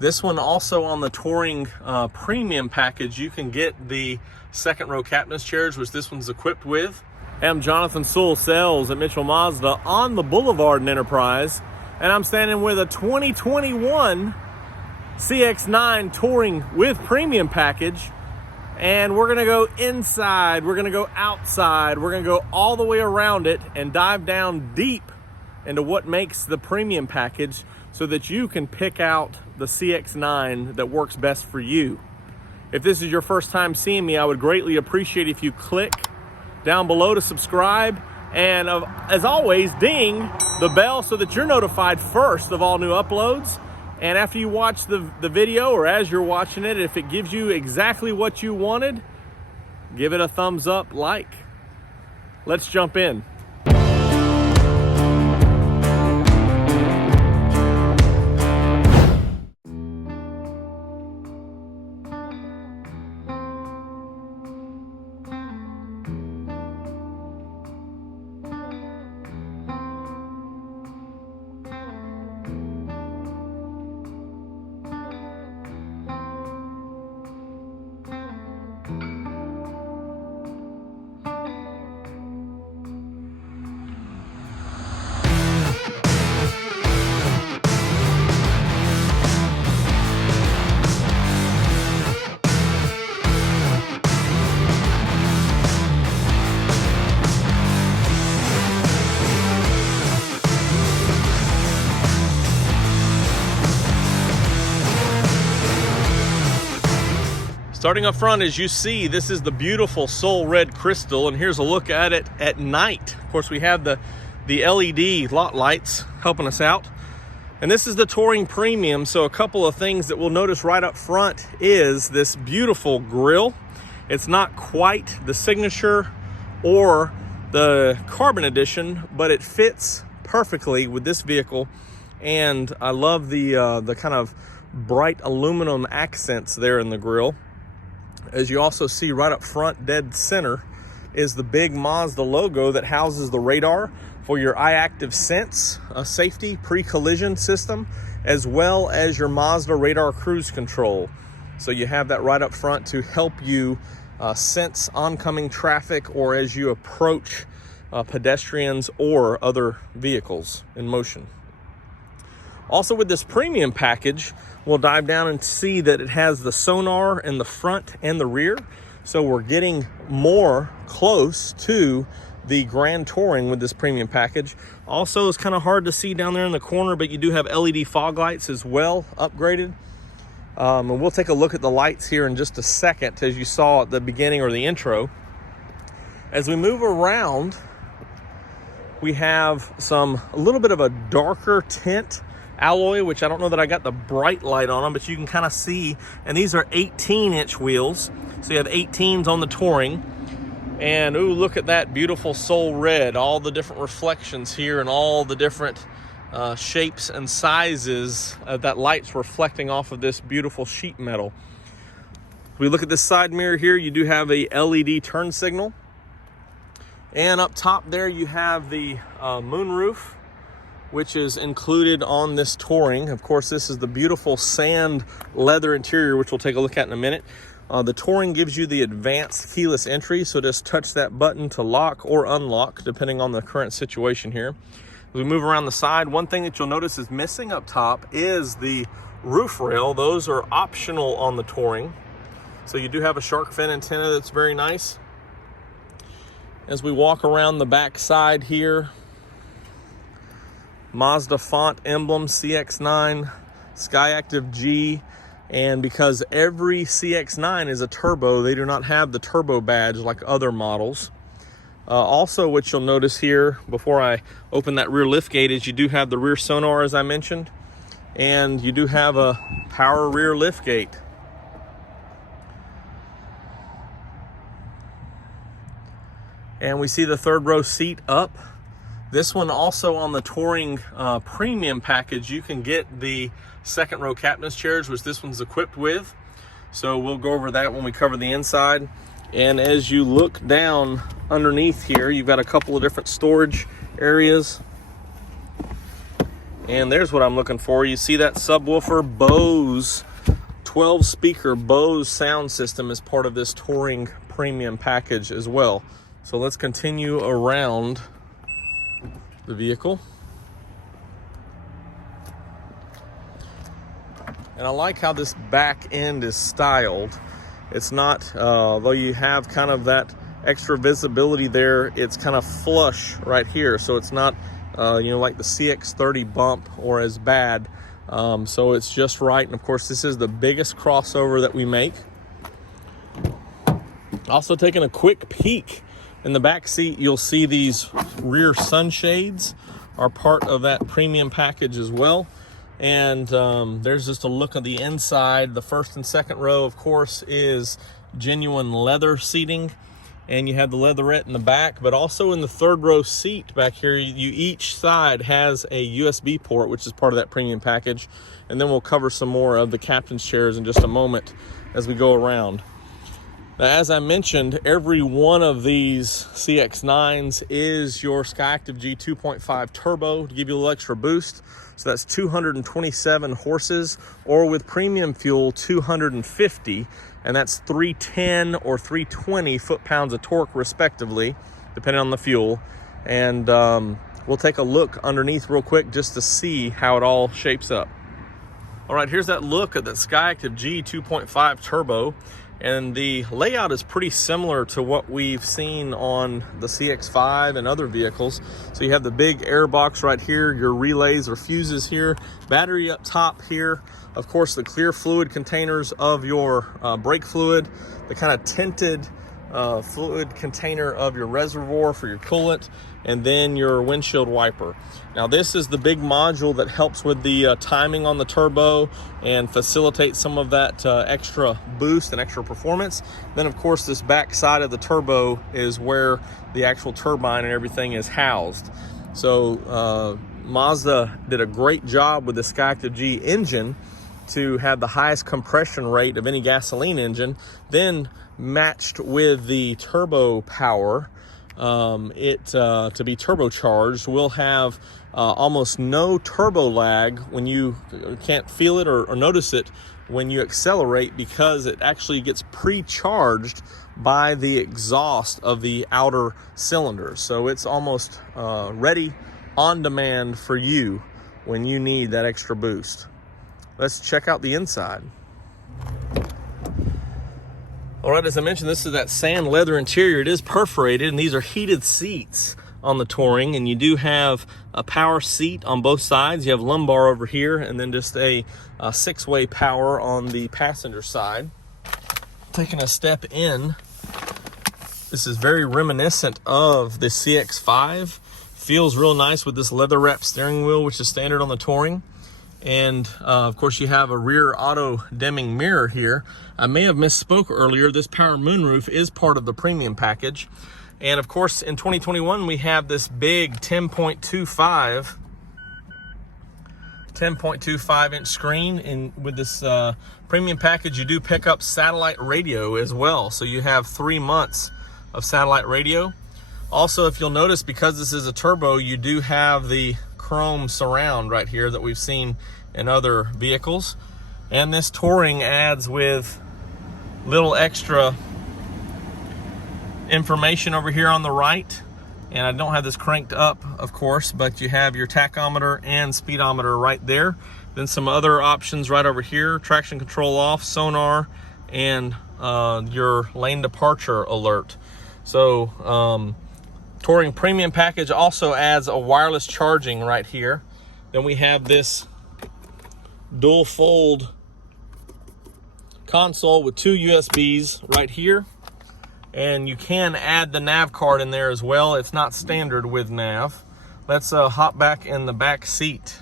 This one also on the Touring Premium package, you can get the second row captain's chairs, which this one's equipped with. I'm Jonathan Sewell, sales at Mitchell Mazda on the Boulevard in Enterprise, and I'm standing with a 2021 CX-9 Touring with Premium package. And we're gonna go inside, we're gonna go outside, we're gonna go all the way around it and dive down deep into what makes the premium package so that you can pick out the CX-9 that works best for you. If this is your first time seeing me, I would greatly appreciate if you click down below to subscribe, and as always, ding the bell so that you're notified first of all new uploads. And after you watch the video, or as you're watching it, if it gives you exactly what you wanted, give it a thumbs up, like. Let's jump in. Starting up front, as you see, this is the beautiful Sewell red crystal, and here's a look at it at night. Of course, we have the LED lot lights helping us out. And this is the Touring Premium, so a couple of things that we'll notice right up front is this beautiful grille. It's not quite the Signature or the Carbon Edition, but it fits perfectly with this vehicle. And I love the kind of bright aluminum accents there in the grille. As you also see right up front, dead center, is the big Mazda logo that houses the radar for your iActive Sense safety pre-collision system, as well as your Mazda radar cruise control. So you have that right up front to help you sense oncoming traffic or as you approach pedestrians or other vehicles in motion. Also with this premium package, we'll dive down and see that it has the sonar in the front and the rear. So we're getting more close to the Grand Touring with this premium package. Also, it's kind of hard to see down there in the corner, but you do have LED fog lights as well, upgraded. And we'll take a look at the lights here in just a second, as you saw at the beginning or the intro. As we move around, we have a little bit of a darker tint alloy, which I don't know that I got the bright light on them, but you can kind of see, and these are 18-inch wheels, so you have 18s on the Touring. And ooh, look at that beautiful Sewell red, all the different reflections here and all the different shapes and sizes that light's reflecting off of this beautiful sheet metal. We look at this side mirror here, you do have a LED turn signal, and up top there you have the moonroof, which is included on this Touring. Of course, this is the beautiful sand leather interior, which we'll take a look at in a minute. The Touring gives you the advanced keyless entry, so just touch that button to lock or unlock, depending on the current situation here. As we move around the side, one thing that you'll notice is missing up top is the roof rail. Those are optional on the Touring. So you do have a shark fin antenna that's very nice. As we walk around the back side here, Mazda font emblem, CX-9, SkyActiv G, and because every CX-9 is a turbo, they do not have the turbo badge like other models. Also, what you'll notice here, before I open that rear lift gate, is you do have the rear sonar, as I mentioned, and you do have a power rear lift gate. And we see the third row seat up. This one also on the Touring Premium package, you can get the second row captain's chairs, which this one's equipped with. So we'll go over that when we cover the inside. And as you look down underneath here, you've got a couple of different storage areas. And there's what I'm looking for. You see that subwoofer Bose 12 speaker Bose sound system is part of this Touring Premium package as well. So let's continue around the vehicle. And I like how this back end is styled. It's not, though you have kind of that extra visibility there, it's kind of flush right here. So it's not, you know, like the CX-30 bump or as bad. So it's just right. And of course, this is the biggest crossover that we make. Also taking a quick peek in the back seat, you'll see these rear sunshades are part of that premium package as well. And there's just a look of the inside. The first and second row, of course, is genuine leather seating, and you have the leatherette in the back, but also in the third row seat back here, each side has a USB port, which is part of that premium package. And then we'll cover some more of the captain's chairs in just a moment as we go around. Now, as I mentioned, every one of these CX-9s is your Skyactiv G 2.5 turbo to give you a little extra boost. So that's 227 horses, or with premium fuel, 250, and that's 310 or 320 foot-pounds of torque respectively, depending on the fuel. And we'll take a look underneath real quick just to see how it all shapes up. All right, here's that look at the Skyactiv G 2.5 turbo. And the layout is pretty similar to what we've seen on the CX-5 and other vehicles. So you have the big air box right here, your relays or fuses here, battery up top here, of course the clear fluid containers of your brake fluid, the kind of tinted fluid container of your reservoir for your coolant, and then your windshield wiper. Now this is the big module that helps with the timing on the turbo and facilitates some of that extra boost and extra performance. Then of course this back side of the turbo is where the actual turbine and everything is housed. So Mazda did a great job with the Skyactiv G engine to have the highest compression rate of any gasoline engine, then matched with the turbo power, to be turbocharged, will have almost no turbo lag when you can't feel it or notice it when you accelerate, because it actually gets pre-charged by the exhaust of the outer cylinders. So it's almost ready on demand for you when you need that extra boost. Let's check out the inside. All right, as I mentioned, this is that sand leather interior. It is perforated, and these are heated seats on the Touring, and you do have a power seat on both sides. You have lumbar over here, and then just a six-way power on the passenger side. Taking a step in, this is very reminiscent of the CX-5. Feels real nice with this leather-wrapped steering wheel, which is standard on the Touring. And of course you have a rear auto dimming mirror here. I may have misspoke earlier. This power moonroof is part of the premium package. And of course in 2021 we have this big 10.25 inch screen. And with this premium package you do pick up satellite radio as well. So you have 3 months of satellite radio. Also, if you'll notice, because this is a turbo, you do have the chrome surround right here that we've seen in other vehicles. And this Touring adds with little extra information over here on the right. And I don't have this cranked up, of course, but you have your tachometer and speedometer right there. Then some other options right over here: traction control off, sonar, and your lane departure alert. So Touring Premium package also adds a wireless charging right here. Then we have this dual fold console with 2 USBs right here. And you can add the nav card in there as well. It's not standard with nav. Let's hop back in the back seat.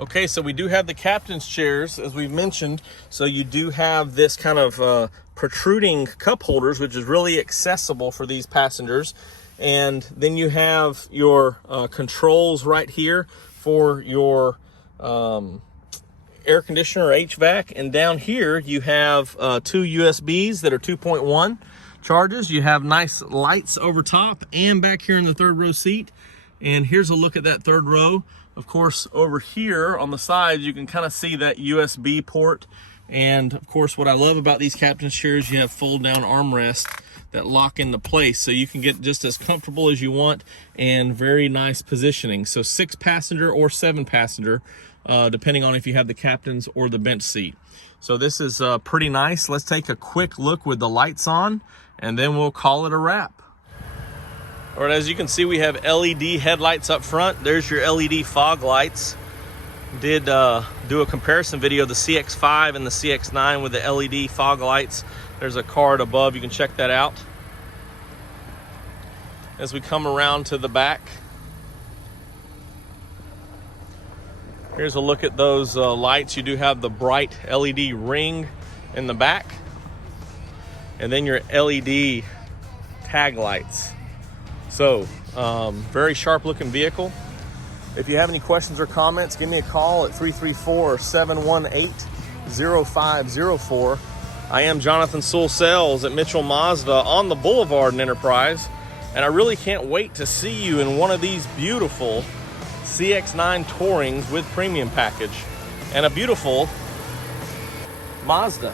Okay, so we do have the captain's chairs, as we've mentioned. So you do have this kind of protruding cup holders, which is really accessible for these passengers. And then you have your controls right here for your air conditioner or HVAC. And down here you have 2 USBs that are 2.1 charges. You have nice lights over top, and back here in the third row seat And here's a look at that third row. Of course, over here on the sides, you can kind of see that USB port. And of course, what I love about these captain's chairs, you have fold down armrests that lock into place, so you can get just as comfortable as you want and very nice positioning. So 6-passenger or 7-passenger, depending on if you have the captain's or the bench seat. So this is pretty nice. Let's take a quick look with the lights on, and then we'll call it a wrap. All right, as you can see, we have LED headlights up front. There's your LED fog lights. Did do a comparison video of the CX-5 and the CX-9 with the LED fog lights. There's a card above, you can check that out. As we come around to the back, here's a look at those lights. You do have the bright LED ring in the back, and then your LED tag lights. So, very sharp looking vehicle. If you have any questions or comments, give me a call at 334-718-0504. I am Jonathan Sewell Sales at Mitchell Mazda on the Boulevard in Enterprise, and I really can't wait to see you in one of these beautiful CX-9 Tourings with premium package and a beautiful Mazda.